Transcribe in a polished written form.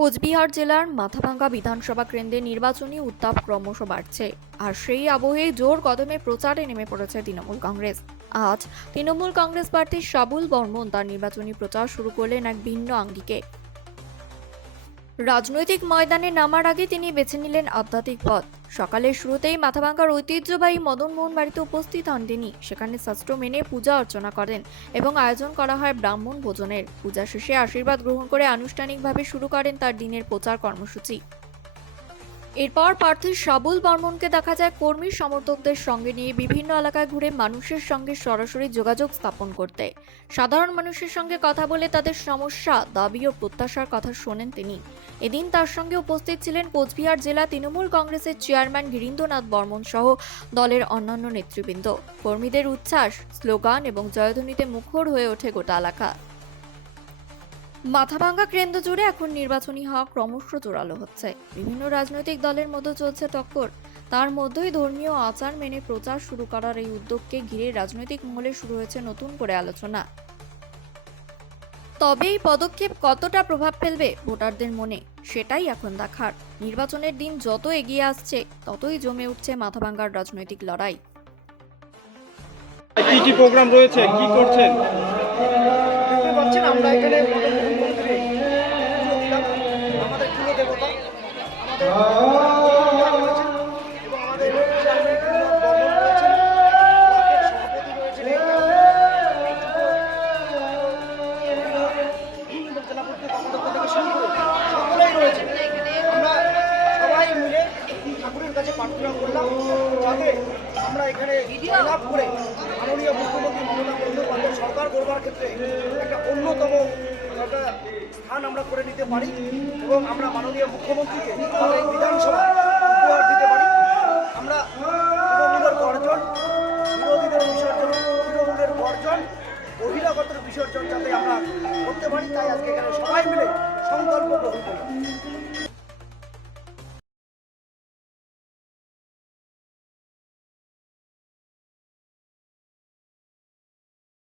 কোচবিহার জেলার মাথাভাঙ্গা বিধানসভা কেন্দ্রে নির্বাচনী উত্তাপ ক্রমশ বাড়ছে। আর সেই আবহে জোর কদমে প্রচারে নেমে পড়েছে তৃণমূল কংগ্রেস। আজ তৃণমূল কংগ্রেস প্রার্থী সাবুল বর্মন তার নির্বাচনী প্রচার শুরু করলেন এক ভিন্ন আঙ্গিকে। রাজনৈতিক ময়দানে নামার আগে তিনি বেছে নিলেন আধ্যাত্মিক পথ। সকালের শুরুতেই মাথাভাঙ্গার ঐতিহ্যবাহী মদনমোহন বাড়িতে উপস্থিত হন তিনি। সেখানে শাস্ত্র মেনে পূজা অর্চনা করেন এবং আয়োজন করা হয় ব্রাহ্মণ ভোজনের। পূজা শেষে আশীর্বাদ গ্রহণ করে আনুষ্ঠানিকভাবে শুরু করেন তার দিনের প্রচার কর্মসূচি। এরপর প্রার্থী সাবুল বর্মনকে দেখা যায় কর্মী সমর্থকদের সঙ্গে নিয়ে বিভিন্ন এলাকায় ঘুরে মানুষের সঙ্গে সরাসরি যোগাযোগ স্থাপন করতে। সাধারণ মানুষের সঙ্গে কথা বলে তাদের সমস্যা, দাবি ও প্রত্যাশার কথা শোনেন তিনি। এদিন তার সঙ্গে উপস্থিত ছিলেন কোচবিহার জেলা তৃণমূল কংগ্রেসের চেয়ারম্যান গিরীন্দ্রনাথ বর্মন সহ দলের অন্যান্য নেতৃবৃন্দ। কর্মীদের উচ্ছ্বাস, স্লোগান এবং জয়ধ্বনিতে মুখর হয়ে ওঠে গোটা এলাকা। মাথাভাঙ্গা কেন্দ্র জুড়ে এখন নির্বাচনী হাওয়া ক্রমশ জোরালো হচ্ছে। বিভিন্ন রাজনৈতিক দলের মধ্যে চলছে টক্কর। তার মধ্যেই ধর্মীয় আচার মেনে প্রচার শুরু করার এই উদ্যোগকে ঘিরে রাজনৈতিক মহলে শুরু হয়েছে নতুন করে আলোচনা। তবে এই পদক্ষেপ কতটা প্রভাব ফেলবে ভোটারদের মনে, সেটাই এখন দেখার। নির্বাচনের দিন যত এগিয়ে আসছে ততই জমে উঠছে মাথাভাঙ্গার রাজনৈতিক লড়াই। কি কি প্রোগ্রাম রয়েছে, কি করছেন? দেখতে পাচ্ছেন আমরা এখানে মদনমোহন মন্দিরে পুজো দিলাম। আমাদের কুলদেবতা আমাদের রয়েছেন এবং আমাদের চেয়ারম্যান বর্মন রয়েছেন, ব্লকের সভাপতি রয়েছেন, জেলা পরিষদ কর্মকর্তা থেকে শুরু করে সকলেই রয়েছে। আমরা সবাই মিলে ঠাকুরের কাছে প্রার্থনা করলাম যাতে আমরা এখানে জয়লাভ করে মাননীয় মুখ্যমন্ত্রী মমতা বন্দ্যোপাধ্যায় সরকার গড়বার ক্ষেত্রে একটা অন্যতম একটা স্থান আমরা করে নিতে পারি এবং আমরা মাননীয় মুখ্যমন্ত্রীকে আমাদের বিধানসভা উপহার দিতে পারি। আমরা তৃণমূলের বর্জন, বিরোধীদের বিসর্জন, তৃণমূলের বর্জন, বহিরাগতের বিসর্জন যাতে আমরা করতে পারি, তাই আজকে এখানে সবাই মিলে সংকল্প গ্রহণ করলাম।